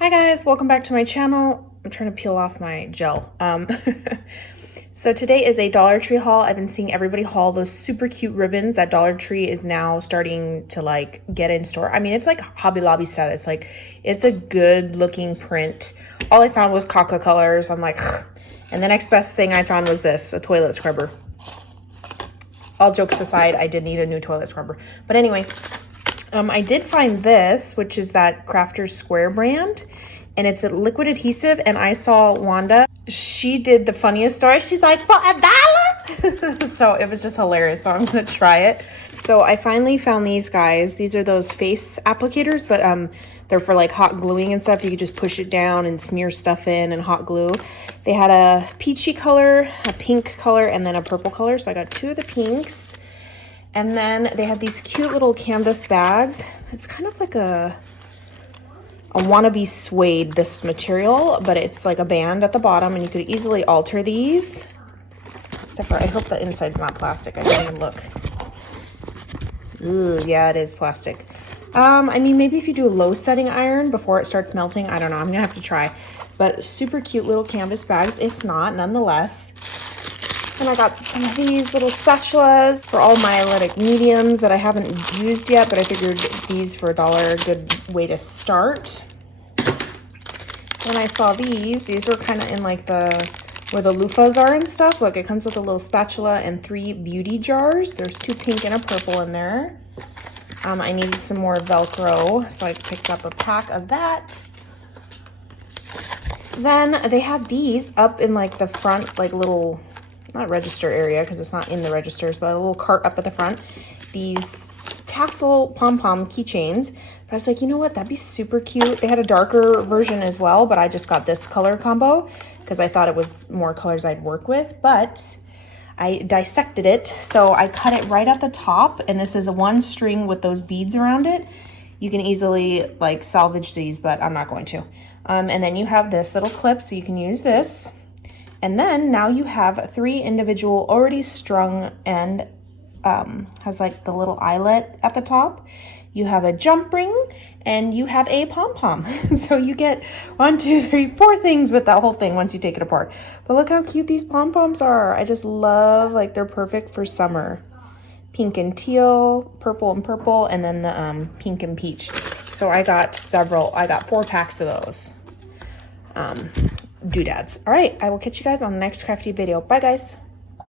Hi guys, welcome back to my channel. I'm trying to peel off my gel. So today is a Dollar Tree haul. I've been seeing everybody haul those super cute ribbons that Dollar Tree is now starting to like get in store. I mean, it's like Hobby Lobby set. It's a good looking print. All I found was Coca colors. I'm like, ugh. And the next best thing I found was this, a toilet scrubber. All jokes aside, I did need a new toilet scrubber. But anyway, I did find this, which is that Crafters Square brand, and it's a liquid adhesive. And I saw Wanda, she did the funniest story. She's like, for $1? So it was just hilarious. So I'm gonna try it. So I finally found these guys. These are those face applicators, but they're for like hot gluing and stuff. You can just push it down and smear stuff in and hot glue. They had a peachy color, a pink color, and then a purple color. So I got two of the pinks. And then they have these cute little canvas bags. It's kind of like a wannabe suede, this material, but it's like a band at the bottom, and you could easily alter these. Except for, I hope the inside's not plastic. I didn't even look. Ooh, yeah, it is plastic. I mean, maybe if you do a low setting iron before it starts melting, I don't know. I'm gonna have to try. But super cute little canvas bags, if not, nonetheless. And I got some of these little spatulas for all my athletic mediums that I haven't used yet, but I figured these for $1, good way to start. And I saw these were kind of in like where the loofahs are and stuff. Look, it comes with a little spatula and 3 beauty jars. There's 2 pink and a purple in there. I needed some more Velcro, so I picked up a pack of that. Then they had these up in like the front, like little, not register area because it's not in the registers, but a little cart up at the front. These tassel pom-pom keychains. But I was like, you know what? That'd be super cute. They had a darker version as well, but I just got this color combo because I thought it was more colors I'd work with. But I dissected it, so I cut it right at the top, and this is a 1 string with those beads around it. You can easily like salvage these, but I'm not going to. And then you have this little clip, so you can use this. And then now you have 3 individual already strung and has like the little eyelet at the top. You have a jump ring and you have a pom-pom. So you get 1, 2, 3, 4 things with that whole thing once you take it apart. But look how cute these pom-poms are. I just love, like, they're perfect for summer. Pink and teal, purple and purple, and then the pink and peach. So I got 4 packs of those doodads. All right, I will catch you guys on the next crafty video. Bye guys.